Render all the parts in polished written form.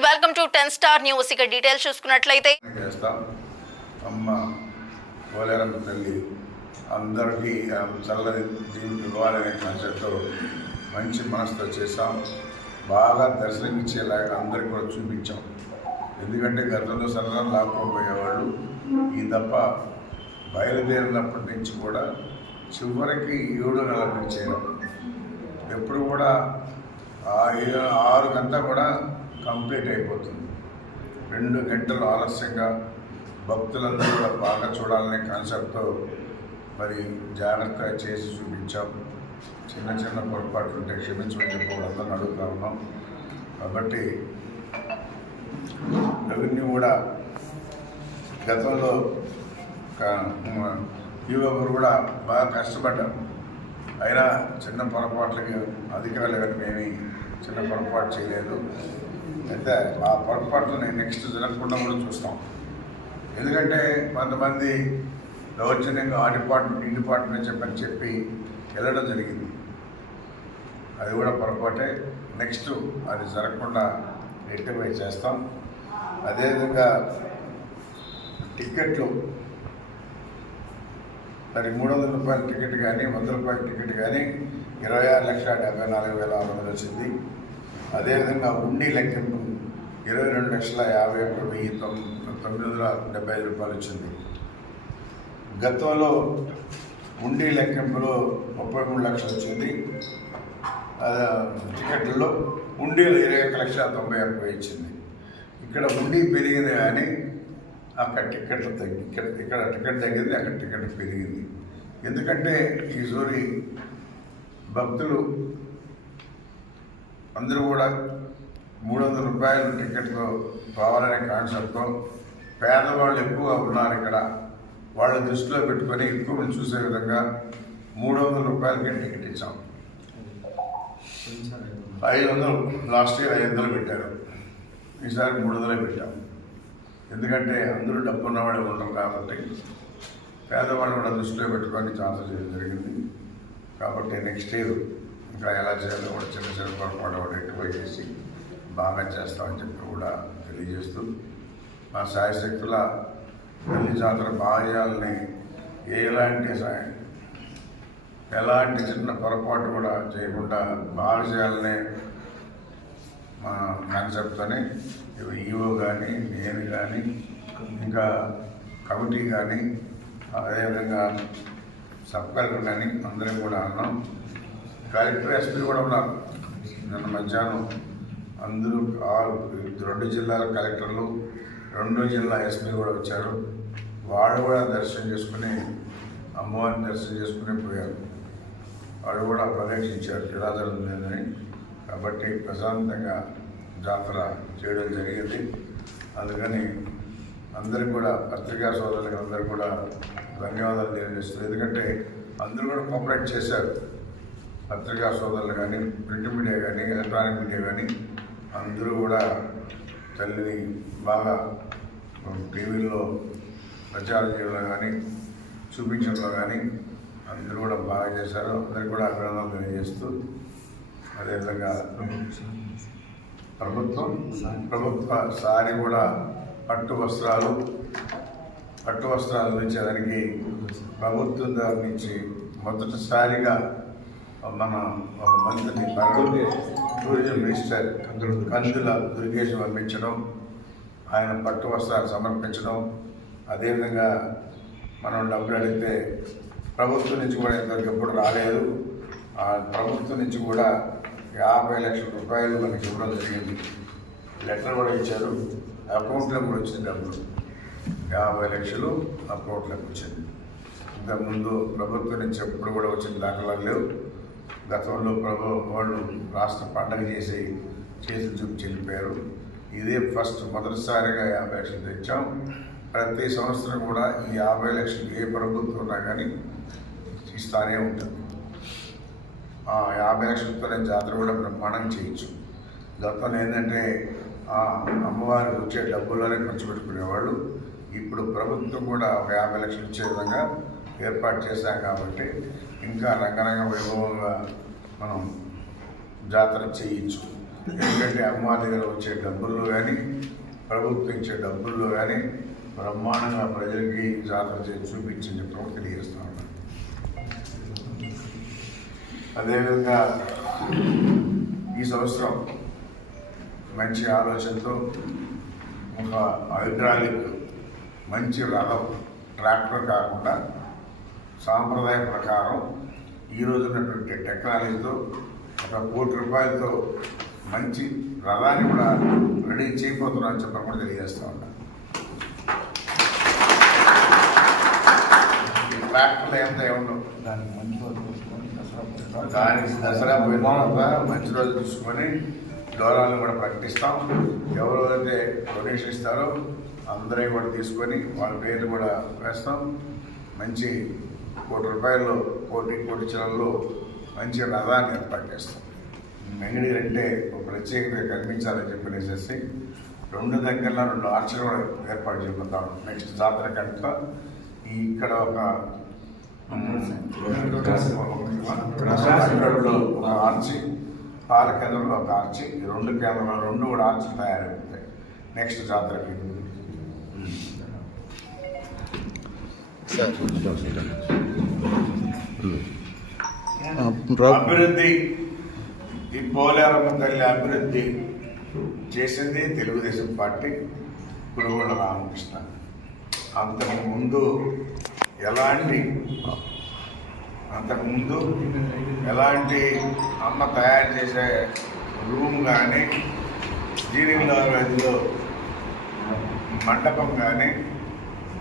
Welcome to 10 star news. ఇక details చూసుకున్నట్లయితే అమ్మ పోలేరమ్మ తల్లి అందరికీ చల్లని జీవితం ఇవ్వాలనే కాన్సెప్ట్తో మంచి మనసుతో చేసాం. బాగా దర్శనం ఇచ్చేలాగా అందరికీ కూడా చూపించాం. ఎందుకంటే గతంలో సరదా లాక్కోపోయేవాళ్ళు ఈ తప్ప బయలుదేరినప్పటి నుంచి కూడా చివరికి 7 నెలల చేయడం ఎప్పుడు కూడా 6 గంటలు కూడా కంప్లీట్ అయిపోతుంది. 2 గంటలు ఆలస్యంగా భక్తులందరూ కూడా బాగా చూడాలనే కాన్సెప్ట్తో మరి జాగ్రత్తగా చేసి చూపించాం. చిన్న చిన్న పొరపాట్లు ఉంటే క్షమించమని చెప్పి అందరిని అడుగుతా ఉన్నాం. కాబట్టి అవన్నీ కూడా గతంలో యువకులు కూడా బాగా కష్టపడ్డారు. అయినా చిన్న పొరపాట్లకి అధికారులు కానీ మేమీ చిన్న పొరపాటు చేయలేదు. అయితే ఆ పొరపాట్లు నేను నెక్స్ట్ జరగకుండా కూడా చూస్తాం. ఎందుకంటే కొంతమంది దౌర్జన్యంగా ఆ డిపార్ట్మెంట్ ఈ డిపార్ట్మెంట్ చెప్పి వెళ్ళడం జరిగింది. అది కూడా పొరపాటే. నెక్స్ట్ అది జరగకుండా రెక్టిఫై చేస్తాం. అదేవిధంగా టికెట్లు మరి 300 రూపాయల టికెట్ కానీ 100 రూపాయల టికెట్ కానీ 26,74,600 వచ్చింది. అదేవిధంగా ఉండి లెక్కింపు 22,51,975 రూపాయలు వచ్చింది. గతంలో ఉండి లెక్కింపులో 33 లక్షలు వచ్చింది. టికెట్లలో ఉండీలు 21,90,000 ఇచ్చింది. ఇక్కడ ఉండి పెరిగింది కానీ అక్కడ టికెట్లు తగ్గి ఇక్కడ టికెట్ తగ్గింది, అక్కడ టికెట్ పెరిగింది. ఎందుకంటే ఈసారి భక్తులు అందరూ కూడా 300 రూపాయలు టికెట్తో రావాలనే కాన్సెప్ట్తో పేదవాళ్ళు ఎక్కువగా ఉన్నారు. ఇక్కడ వాళ్ళ దృష్టిలో పెట్టుకొని ఎక్కువ చూసే విధంగా 300 రూపాయలకి టికెట్ ఇచ్చాం. 500 లాస్ట్ ఇయర్ 500 పెట్టారు. ఈసారి 300 పెట్టాం. ఎందుకంటే అందరూ డబ్బు ఉన్నవాడే ఉంటాం కాబట్టి పేదవాళ్ళు కూడా దృష్టిలో పెట్టుకొని ఛాన్స్ చేయడం జరిగింది. కాబట్టి నెక్స్ట్ ఇయర్ ఇంకా ఎలా చేయాలో కూడా చిన్న చిన్న పొరపాటు కూడా రెక్టిఫై చేసి బాగా చేస్తామని చెప్పి కూడా తెలియజేస్తూ మా శాయశక్తుల పెళ్లి జాతర బాగా చేయాలని ఎలాంటి చిన్న పొరపాటు కూడా చేయకుండా బాగా చేయాలనే మా కాన్సెప్ట్తోనే ఈవో కానీ నేను కానీ ఇంకా కమిటీ కానీ అదేవిధంగా సబ్ కలెక్టర్ కానీ అందరం కూడా అన్నాం. కలెక్టర్ ఎస్పీ కూడా ఉన్నారు. నిన్న మధ్యాహ్నం అందరూ 2 జిల్లాల కలెక్టర్లు 2 జిల్లా ఎస్పీ కూడా వచ్చారు. వాళ్ళు కూడా దర్శనం చేసుకుని అమ్మవారిని దర్శనం చేసుకుని పోయారు. వాళ్ళు కూడా పరీక్షించారు ఎలా జరుగుతుందని. కాబట్టి ప్రశాంతంగా జాతర చేయడం జరిగింది. అందుకని అందరికి కూడా పత్రికా సోదరులకి అందరూ కూడా ధన్యవాదాలు తెలియజేస్తారు. ఎందుకంటే అందరూ కూడా కోఆపరేట్ చేశారు. పత్రికా సోదరులు కానీ ప్రింట్ మీడియా కానీ ఎలక్ట్రానిక్ మీడియా కానీ అందరూ కూడా తల్లిని బాగా టీవీల్లో ప్రచారం చేయడంలో కానీ చూపించడంలో కానీ అందరూ కూడా బాగా చేశారు. అందరికీ కూడా అభినందనలు తెలియజేస్తూ అదేవిధంగా ప్రభుత్వ సారి కూడా పట్టు వస్త్రాలు ఇచ్చేదానికి ప్రభుత్వం దాని నుంచి మొదటిసారిగా మన మంత్రిని టూరిజం మినిస్టర్ కందుల దుర్గేష్ పంపించడం, ఆయన పట్టు వస్త్రాలు సమర్పించడం. అదేవిధంగా మనం డబ్బులు అడిగితే ప్రభుత్వం నుంచి కూడా ఇంతవరకు ఎప్పుడు రాలేదు. ఆ ప్రభుత్వం నుంచి కూడా 50 లక్షల రూపాయలు మనకి ఇవ్వడం జరిగింది. లెటర్ కూడా ఇచ్చారు. అకౌంట్లో కూడా వచ్చింది డబ్బులు 50 లక్షలు అకౌంట్లోకి వచ్చింది. ఇంతకుముందు ప్రభుత్వం నుంచి ఎప్పుడు కూడా వచ్చిన దాఖలాలు లేవు. గతంలో వాళ్ళు రాష్ట్ర పండగ చేతులు చూపించి వెళ్ళిపోయారు. ఇదే మొదటిసారిగా 50 లక్షలు తెచ్చాం. ప్రతి సంవత్సరం కూడా ఈ 50 లక్షలు ఏ ప్రభుత్వం ఉన్నా కానీ ఇస్తానే ఉంటుంది. 50 లక్షలతో జాతర కూడా బ్రహ్మాండంగా చేయొచ్చు. గతంలో ఏంటంటే అమ్మవారికి వచ్చే డబ్బుల్లోనే ఖర్చు పెట్టుకునేవాళ్ళు. ఇప్పుడు ప్రభుత్వం కూడా ఒక 50 లక్షలు ఇచ్చే విధంగా ఏర్పాటు చేశాం. కాబట్టి ఇంకా రంగరంగ వైభవంగా మనం జాతర చేయొచ్చు. ఎందుకంటే అమ్మ దగ్గర వచ్చే డబ్బుల్లో కానీ ప్రభుత్వం ఇచ్చే డబ్బుల్లో కానీ బ్రహ్మాండంగా ప్రజలకి జాతర చేసి చూపించని చెప్పి తెలియజేస్తా ఉన్నాను. అదేవిధంగా ఈ సంవత్సరం మంచి ఆలోచనతో ఒక హైడ్రాలిక్ మంచి రథం ట్రాక్టర్ కాకుండా సాంప్రదాయ ప్రకారం ఈరోజు ఉన్నటువంటి టెక్నాలజీతో 1 కోటి రూపాయలతో మంచి రథాన్ని కూడా రెడీ చేయబోతున్నామని చెప్పడం కూడా తెలియజేస్తా ఉన్నా. ఈ ట్రాక్టర్లు ఏముండవు, దానికి దసరా పోయిన తర్వాత మంచి రోజు చూసుకొని దూరాలను కూడా ప్రకటిస్తాం. ఎవరైతే డొనేషన్ ఇస్తారో అందరూ కూడా తీసుకొని వాళ్ళ పేర్లు కూడా వేస్తాం. మంచి 1 కోటి రూపాయలు కోటి చిల్లల్లో మంచి రథాన్ని ఏర్పాటు చేస్తాం. వెంగళగిరి అంటే ఒక ప్రత్యేకత కనిపించాలని చెప్పేసి 2 దగ్గరలో 2 ఆర్చీలు కూడా ఏర్పాటు చేయబోతాం. నెక్స్ట్ జాతర కనుక ఇక్కడ ఒక ఆర్చి, పాల కేంద్రంలో ఒక ఆర్చి, ఈ 2 కేంద్రంలో 2 కూడా ఆర్చీలు తయారైపోతాయి నెక్స్ట్ జాతరకి. అభివృద్ధి, ఈ పోలేరమ్మ తల్లి అభివృద్ధి చేసింది తెలుగుదేశం పార్టీ, కురుగొండ రామకృష్ణ. అంతకుముందు ఎలాంటి అమ్మ తయారు చేసే రూమ్ కానీ, జీవిలో గదిలో మండపం కానీ,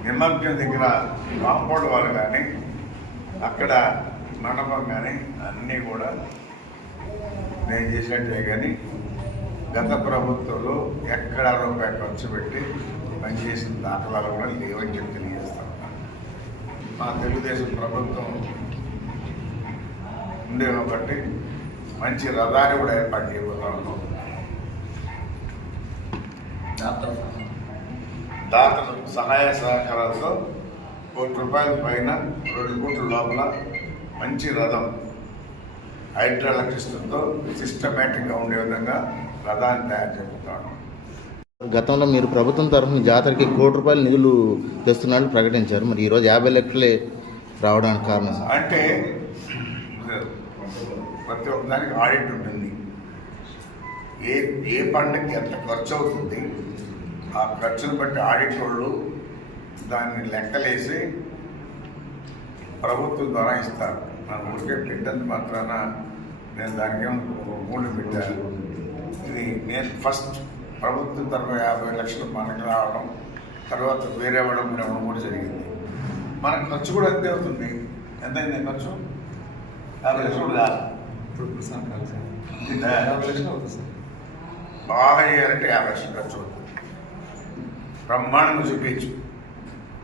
నిమజ్జనం దగ్గర కాంపౌండ్ వాళ్ళు కానీ, అక్కడ మండపం కానీ అన్నీ కూడా నేను చేసినట్టే. కానీ గత ప్రభుత్వంలో ఎక్కడ రూపాయి ఖర్చు పెట్టి పనిచేసిన దాఖలాలు కూడా లేవని చెప్పి తెలియజేస్తాను. మా తెలుగుదేశం ప్రభుత్వం ఉండే ఒకటి మంచి రథాన్ని కూడా ఏర్పాటు చేయబోతున్నాను. దాతల సహాయ సహకారాలతో 1 కోటి రూపాయల పైన 2 కోట్ల లోపల మంచి రథం హైడ్రాలిక్ సిస్టంతో సిస్టమేటిక్గా ఉండే విధంగా రథాన్ని తయారు చేస్తాను. గతంలో మీరు ప్రభుత్వం తరఫున జాతరకి 1 కోటి రూపాయల నిధులు తెస్తున్నట్లు ప్రకటించారు. మరి ఈరోజు 50 లక్షలే రావడానికి కారణం అంటే ప్రతి ఒక్కదానికి ఆడిట్ ఉంటుంది. ఏ పండుగకి ఎంత ఖర్చు అవుతుంది, ఆ ఖర్చును బట్టి ఆడిట్ వాళ్ళు దాన్ని లెక్కలేసి ప్రభుత్వం ద్వారా ఇస్తారు. నాకు ఊరికే పెట్టినంత మాత్రాన నేను దానికి మూడు పెట్టాను. ఇది నేను ఫస్ట్ ప్రభుత్వం తరఫున 50 లక్షలు మనకు రావడం, తర్వాత వేరే ఇవ్వడం కూడా జరిగింది. మనకు ఖర్చు కూడా అంతే అవుతుంది. ఎంత అయింది ఖర్చు? 50 లక్షలు కూడా బాగా చేయాలంటే 50 లక్షలు ఖర్చు అవుతుంది. బ్రహ్మాండంగా చూపించు.